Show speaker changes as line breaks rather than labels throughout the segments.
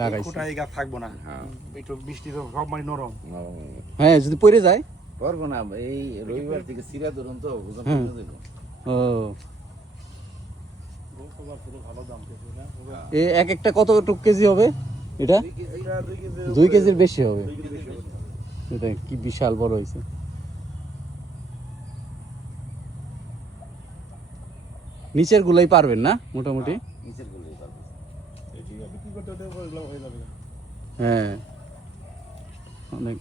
লাগাইছে।
খোটা এই গাছ থাকব না।
হ্যাঁ।
একটু বৃষ্টি তো সব মানে নরম।
হ্যাঁ যদি পড়ে যায়?
পারব না এই রবিবার থেকে সিরা ধরুন তো ওজন
হ্যাঁ। ও। এক একটা কত টুক কেজি হবে এটা?
দুই
কেজির বেশি হবে। এটা কি বিশাল বড় হয়েছে। নিচের গুলাই পারবেন না মোটামুটি?
নিচের গুলোই।
করতে হতে হয়ে। যাবে
হ্যাঁ অনেক।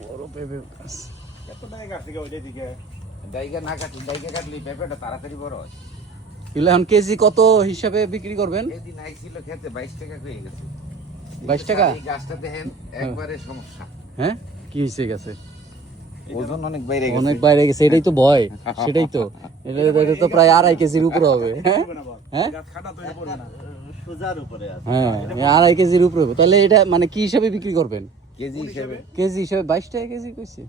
বড় পেঁপে গাছ।
এত টাকা গাছ থেকে ওইটা দিকে
ডাইকা না কাটলে ডাইকা কাটলে পেঁপেটা তাড়াতাড়ি বড় হয়।
এগুলো এখন কেজি কত হিসাবে বিক্রি করবেন?
এদিন আইছিল খেতে বাইশ টাকা হয়ে গেছে।
22 টাকা?
এই গাছটা দেখেন একবারে সমস্যা।
হ্যাঁ? কি হয়েছে গেছে?
ওজন অনেক বাইরে গেছে।
অনেক বাইরে গেছে এটাই তো ভয় সেটাই তো। এটা তো প্রায় আড়াই কেজির উপরে হবে। হ্যাঁ?
সোজার উপরে আছে।
হ্যাঁ আড়াই কেজির উপরে তাহলে এটা মানে কি হিসাবে বিক্রি করবেন?
কেজি হিসেবে।
কেজি হিসাবে বাইশ টাকা কেজি কইছে।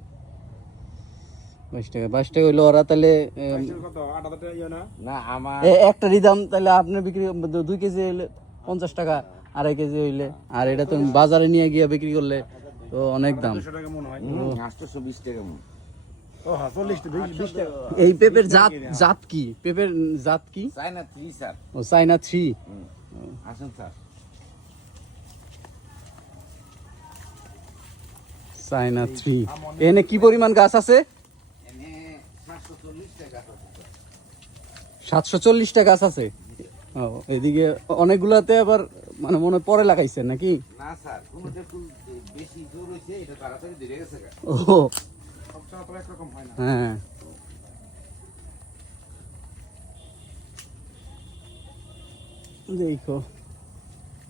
বাইশ টাকা বাইশ টাকা হইল ওরা তাহলে
ইয়ে না?
না আমার
এ- একটা দাম তাহলে আপনার বিক্রি দুই কেজি হইলে পঞ্চাশ টাকা আড়াই কেজি হইলে। আর এটা তো বাজারে নিয়ে গিয়ে বিক্রি করলে তো অনেক দাম।
মনে হয়।
বিশ টাকা
এই পেঁপের জাত জাত কি? পেঁপের জাত কি?
China three sir.
ও চাইনা থ্রি।
আসুন স্যার।
China three. এনে কি পরিমাণ গাছ আছে?
সাতশো
চল্লিশটা গাছ আছে ও এদিকে অনেকগুলাতে আবার মানে মনে পরে লাগাইছেন নাকি। ও।
হয়
হ্যাঁ। দেখো
এই একটা গাছও স্যার অভাব উঠে গেছিল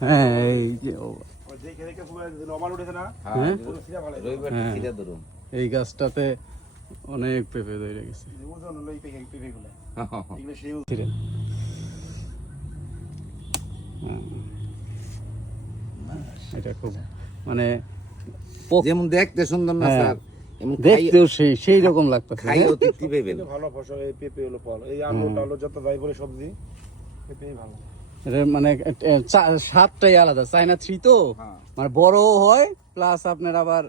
হ্যাঁ এই যে হ্যাঁ? হ্যাঁ। গাছটাতে অনেক পেঁপে ধরে গেছে। এটা খুব মানে
যেমন দেখতে সুন্দর না
হ্যাঁ।
স্যার
দেখতেও সেই সেই রকম
লাগতো পেবেন
ভালো ফসল এই পেঁপে হলো ফল। এই আলু টালু যত যাই বলে সবজি পেঁপেই ভালো।
মানে সাতটাই আলাদা চায়না থ্রি তো
হ্যাঁ।
মানে বড় হয় প্লাস আপনার আবার